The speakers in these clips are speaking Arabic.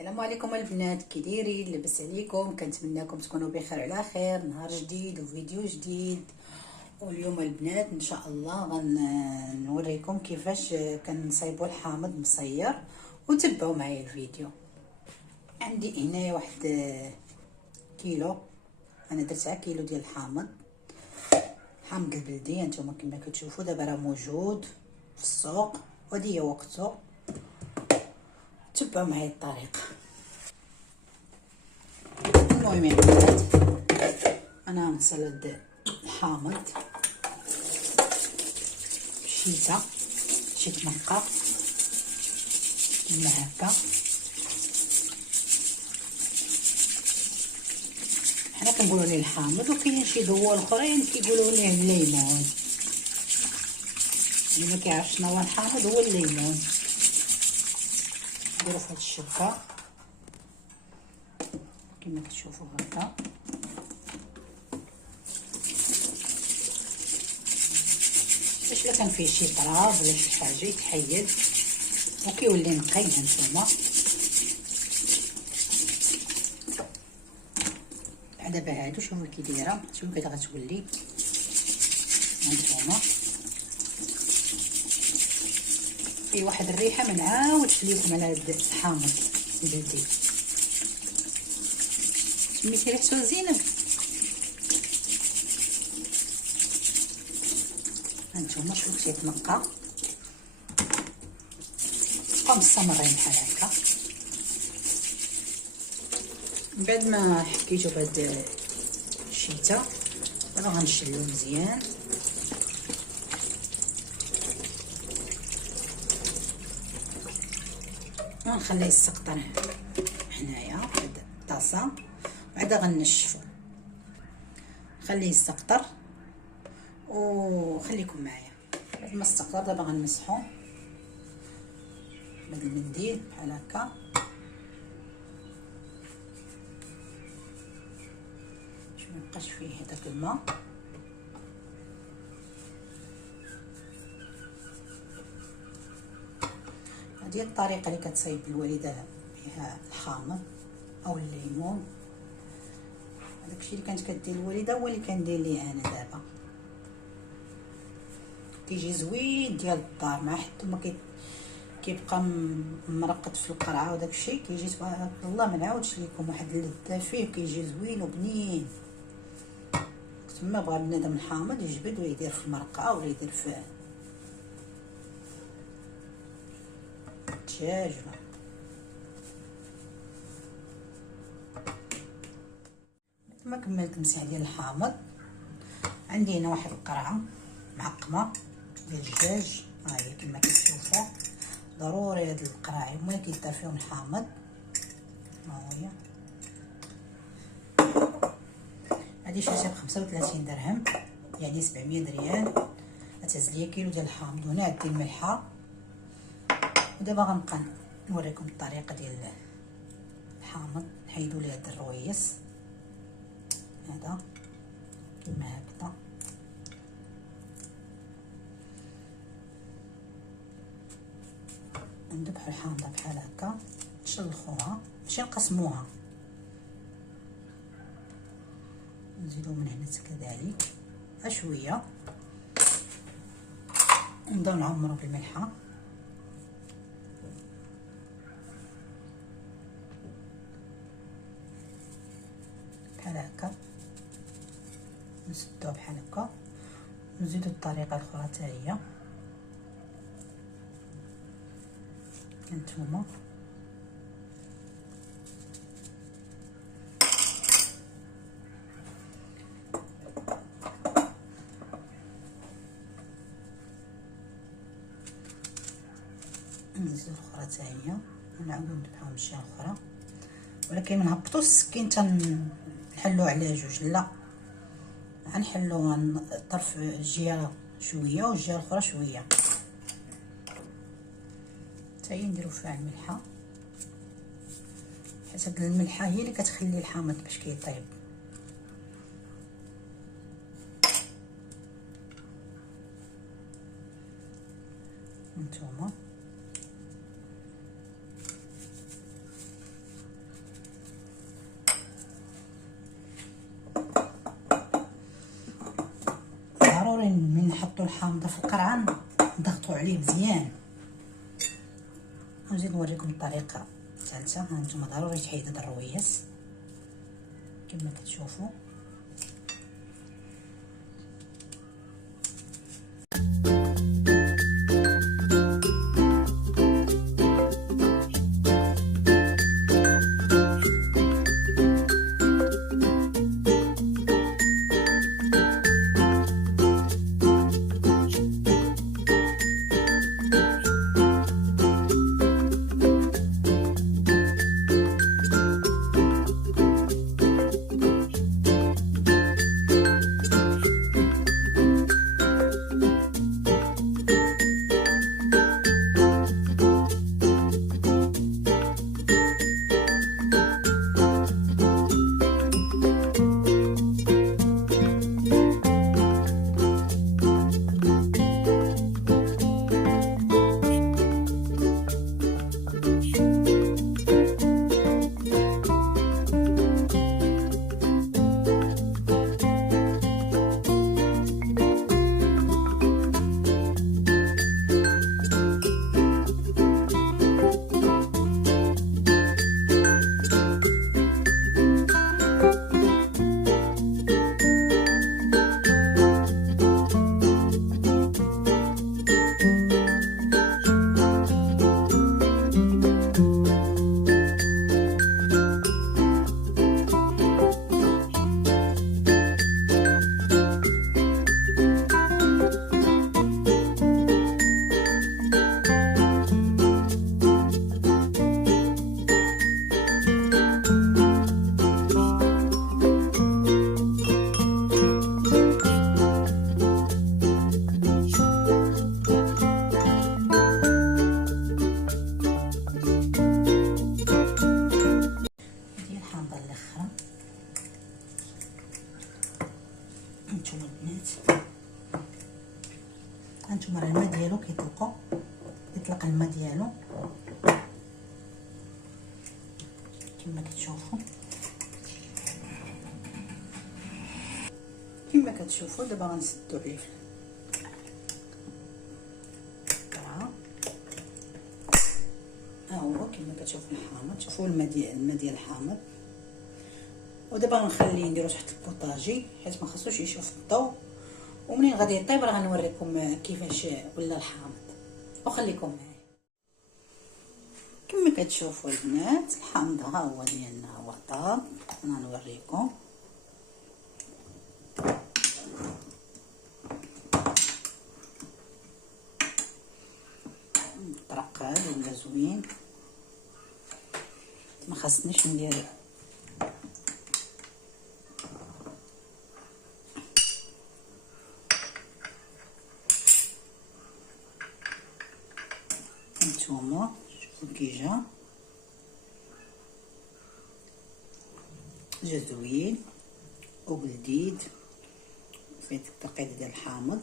السلام عليكم البنات، كي دايرين؟ لاباس عليكم؟ كنتمنىكم تكونوا بخير على خير. نهار جديد وفيديو جديد. واليوم البنات ان شاء الله غنوريكم كيفاش كنصايبوا الحامض مصير، وتبعوا معايا الفيديو. عندي هنايا واحد كيلو، انا درت كيلو ديال الحامض البلدي. نتوما كما كتشوفوا دابا راه موجود في السوق وهذه هي وقته. تبعوا معايا الطريقه. المهم يا بنات، انا غنغسل الحامض بشيته شي تنقى كما هكا. حنا كنقولوا ليه الحامض، وكاين شي دوال اخرين كيقولوا ليه الليمون. اللي ما كيعرفش شنو هو الحامض هو الليمون. نديرو في هاد الشبكه كما كتشوفوا هكا. باش الا كان فيه شي تراب ولا شي حاجه يتحيد وكيولي نقي. هانتوما دابا هادو شوفوا كي دايره، شوفوا كي غتولي. هانتوما فيه واحد الريحه ما نعاودش ليكم على هاد الحامض البلدي. سميتي ريحته زينب. هانتوما شوفوا كي تنقى، بقاو مستمرين بحال هكا. من بعد ما حكيتو بهاد الشيته دابا غنشلو مزيان. ونخليه يسقطر هنايا في هاد الطاسه. بعدا غنشفو، خليه يسقطر وخليكم معايا. بعد ما استقطر دابا غنمسحو بهاد المنديل بحال هكا باش ما يبقاش فيه هداك الماء. هذه الطريقه اللي كتصايب الوالده بها الحامض او الليمون. داكشي اللي كانت كدير الوالده هو اللي كندير ليه انا دابا. كيجي زوين ديال الدار، مع حتى ما كيبقى مرقد في القرعه وداكشي. كيجي تبارك الله ما نعاودش لكم واحد اللذه فيه، كيجي زوين وبنين. تما بغى بنادم الحامض يجبد ويدير في المرقه ولا يدير في الدجاج. ما كملت المسح ديال الحامض. عندي هنا واحد القرعه معقمه ديال الدجاج، ها هي كما كتشوفوا. ضروري هاد القراعي هما اللي كيدار فيهم الحامض. ها هي هادي شريتها ب 35 درهم، يعني 700 ريال. غتهز ليا كيلو ديال الحامض. وهنا عندي الملحه. ودابا غنبقى نوريكم الطريقه ديال الحامض. نحيدوا ليه هاد الرويس هذا كما هكذا. نذبحوا الحامضه بحال هكا، نشلخوها ماشي نقسموها. نزيدو من هنا كذلك شويه، نبداو نعمرو بالملحه بحال هكا. نسدوه بحال هكا. نزيدو الطريقه الاخرى حتى هي. هانتوما نزيدو الاخرى حتى هي، ونعاودو نذبحوهم شي اخرى. ولكن ما نهبطوش السكين تنحلو على جوج، لا، غنحلو طرف الجهه شويه والجهه الاخرى شويه. حتى هي نديرو فيها الملحه، حيت هاد الملحه هي اللي كتخلي الحامض باش كيطيب. هانتوما نحطوا الحامضه في القرعه، نضغطوا عليه مزيان. نزيد نوريكم الطريقه الثالثه. ها نتوما ضروري تحيدوا هاد الرويس كما كتشوفوا. هانتوما البنات، هانتوما راه الماء ديالو يطلق الماء ديالو كما كتشوفوا. دابا غنسدو عليه ها هو كما كتشوفوا الحامض. شوفوا الماء ديال الحامض. ودابا غنخليه نديرو تحت البوطاجي حيت ما خصوش يشوف الضوء، ومنين غادي يطيب راه غنوريكم كيفاش ولا الحامض. وخليكم معايا. كما كتشوفوا البنات الحامض ها هو ديالنا هو طاب. انا نوريكم. مترقد ولا زوين، ما خاصنيش ندير هانتوما. شوفوا كي جا زوين وجديد فيه التقييد ديال الحامض.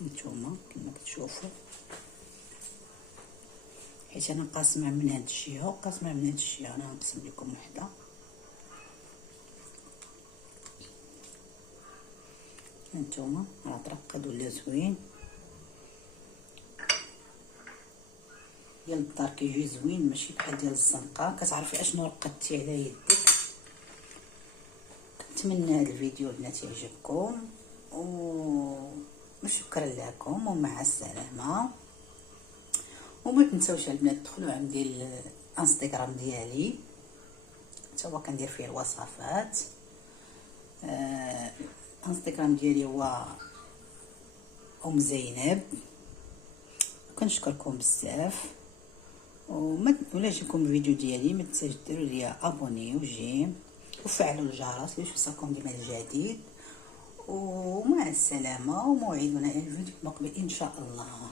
هانتوما كما كتشوفوا، حيت انا قاسمه من هاد الجهه وقاسمه من هاد الجهه، انا غنقسم لكم وحده. هانتوما راه ترقد ولا زوين ديال الدار، كيجي زوين ماشي بحال ديال الزنقه. كتعرفي اشنو رقدتي على يدك. كنتمنى هذا الفيديو البنات يعجبكم، وشكرا لكم ومع السلامه. وما تنساوش البنات تدخلوا عندي الانستغرام ديالي، حتى هو كندير فيه الوصفات. الانستغرام ديالي هو ام زينب. كنشكركم بزاف، ولا عجبكم الفيديو ديالي ما تنساوش ديروا لي ابوني وجيم وفعلوا الجرس باش يوصلكم ديما الجديد. ومع السلامه، وموعدنا الى الفيديو المقبل ان شاء الله.